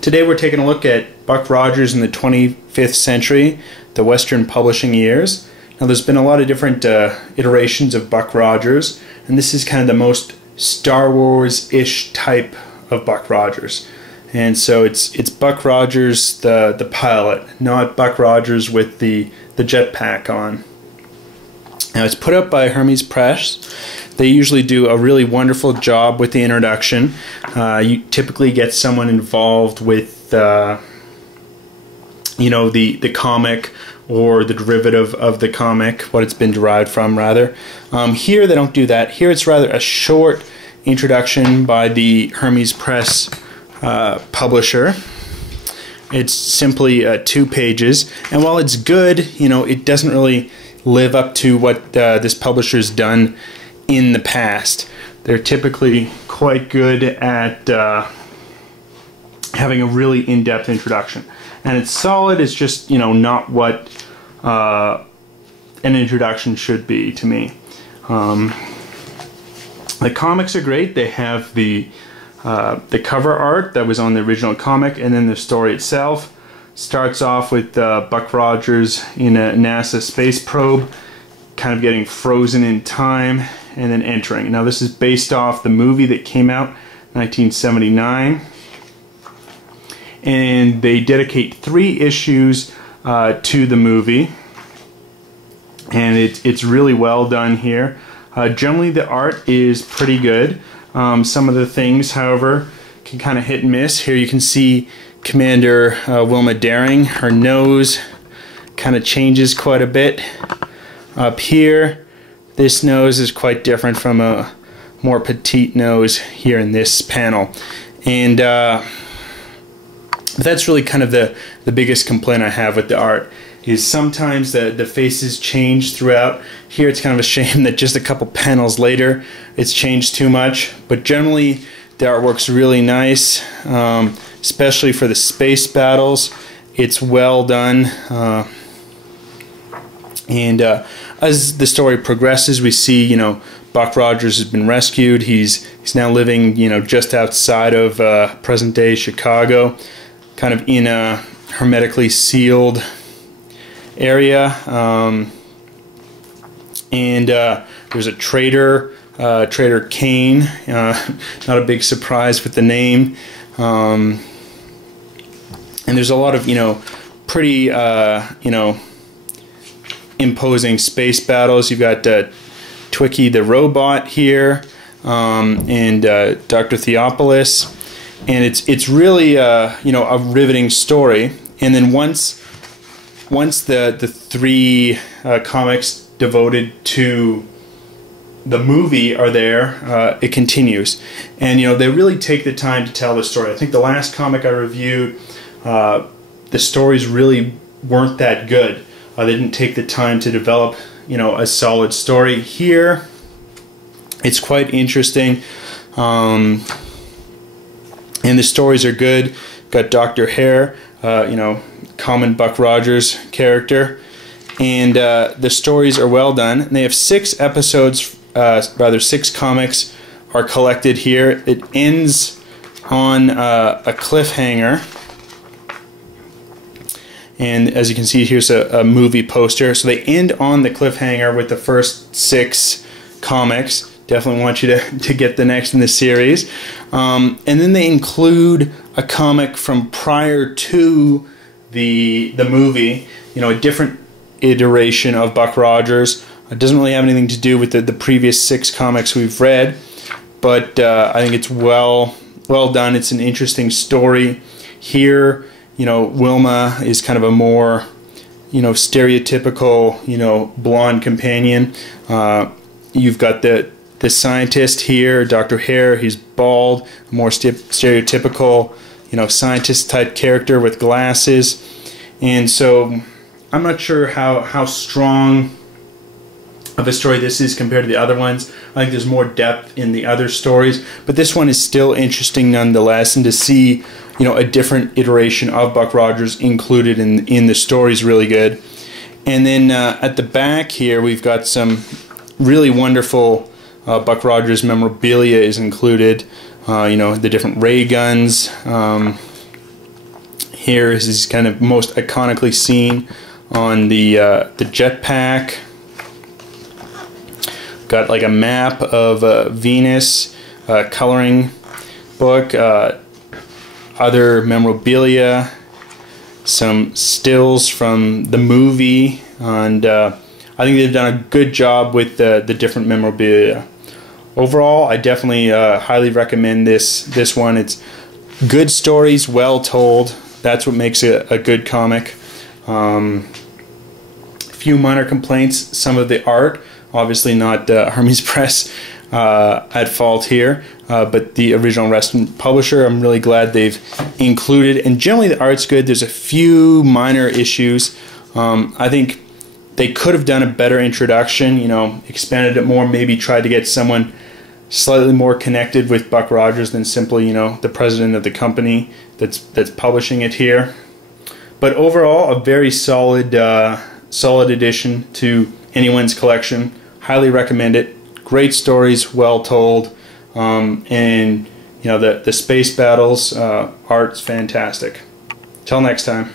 Today we're taking a look at Buck Rogers in the 25th century, the Western publishing years. Now there's been a lot of different iterations of Buck Rogers, and this is kind of the most Star Wars-ish type of Buck Rogers. And so it's Buck Rogers the pilot, not Buck Rogers with the jetpack on. Now it's put up by Hermes Press. They usually do a really wonderful job with the introduction. You typically get someone involved with the comic or the derivative of the comic, what it's been derived from rather. Here they don't do that. Here it's rather a short introduction by the Hermes Press publisher. It's simply 2 pages, and while it's good, it doesn't really live up to what this publisher's done in the past. They're typically quite good at having a really in-depth introduction, and it's solid. It's just not what an introduction should be to me. The comics are great. They have the cover art that was on the original comic, and then the story itself starts off with Buck Rogers in a NASA space probe, kind of getting frozen in time, and then entering. Now this is based off the movie that came out in 1979, and they dedicate 3 issues to the movie, and it's really well done here. Generally the art is pretty good. Some of the things, however, can kind of hit and miss. Here you can see Commander Wilma Daring. Her nose kind of changes quite a bit. Up here, this nose is quite different from a more petite nose here in this panel. And that's really kind of the biggest complaint I have with the art, is sometimes the faces change throughout. Here it's kind of a shame that just a couple panels later it's changed too much, but generally the artwork's really nice, especially for the space battles. It's well done, and as the story progresses, we see Buck Rogers has been rescued. He's now living just outside of present-day Chicago, kind of in a hermetically sealed area, and there's a trader, Trader Kane. Not a big surprise with the name, and there's a lot of pretty imposing space battles. You've got Twiki the robot here, and Dr. Theopolis, and it's really a riveting story. And then once the 3 comics devoted to the movie are there, it continues, and they really take the time to tell the story. I think the last comic I reviewed, the stories really weren't that good. They didn't take the time to develop a solid story. Here it's quite interesting, and the stories are good. Got Dr. Hare, common Buck Rogers character, and the stories are well done. And they have 6 episodes, rather 6 comics are collected here. It ends on a cliffhanger, and as you can see, here's a movie poster. So they end on the cliffhanger with the first 6 comics. Definitely want you to get the next in the series. And then they include a comic from prior to the movie, a different iteration of Buck Rogers. It doesn't really have anything to do with the previous 6 comics we've read, but I think it's well done. It's an interesting story. Here, Wilma is kind of a more, stereotypical, blonde companion. You've got the scientist here, Dr. Hare. He's bald, a more stereotypical, scientist type character with glasses. And so I'm not sure how strong of a story this is compared to the other ones. I think there's more depth in the other stories, but this one is still interesting nonetheless, and to see a different iteration of Buck Rogers included in the story is really good. And then at the back here we've got some really wonderful Buck Rogers memorabilia is included. The different ray guns, Here is kind of most iconically seen on the jetpack. Got like a map of Venus, coloring book, other memorabilia, some stills from the movie, and I think they've done a good job with the different memorabilia. Overall, I definitely highly recommend this one. It's good stories, well told. That's what makes it a good comic. Few minor complaints. Some of the art, obviously not Hermes Press at fault here, but the original Reston publisher, I'm really glad they've included. And generally the art's good. There's a few minor issues. I think they could have done a better introduction, you know, expanded it more, maybe tried to get someone slightly more connected with Buck Rogers than simply, you know, the president of the company that's publishing it here. But overall, a very solid solid addition to anyone's collection. Highly recommend it. Great stories, well told, and you know the space battles, art's fantastic. Till next time.